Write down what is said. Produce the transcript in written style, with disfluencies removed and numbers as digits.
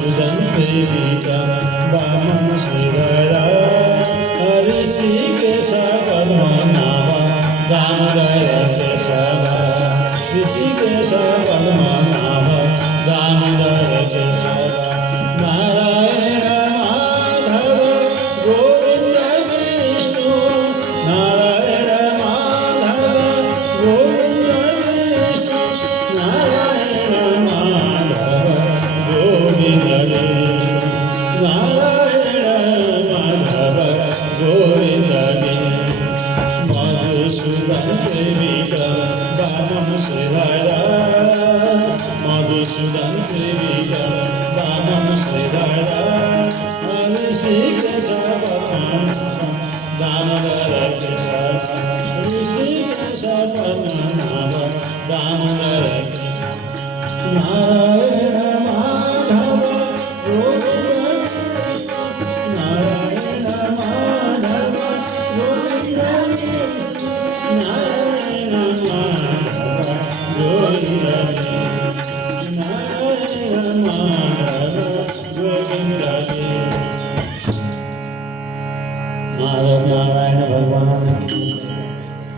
मधुसूदन सेविका वामन श्रीधरा ऋषिकेश पद्मनाभा दामोदर केशवा ऋषिकेश पद्मनाभा दामोदर केशवा नारायण माधव गोविंद विष्णु नारायण माधव गोविंद विष्णु नारायण माधव गोविंद विष्णु नारायण माधव गोविंद विष्णु मधुसूदन सेविका वामन श्रीधरा मधुसूदन सेविका वामन श्रीधरा ऋषिकेश पद्मनाभा दामोदर केशवा ऋषिकेश पद्मनाभा दामोदर नारायण माधव गोविंद नारायण माधव गोविंद नारायण माधव गोविंद नारायण माधव गोविंद माधव नारायण भगवान की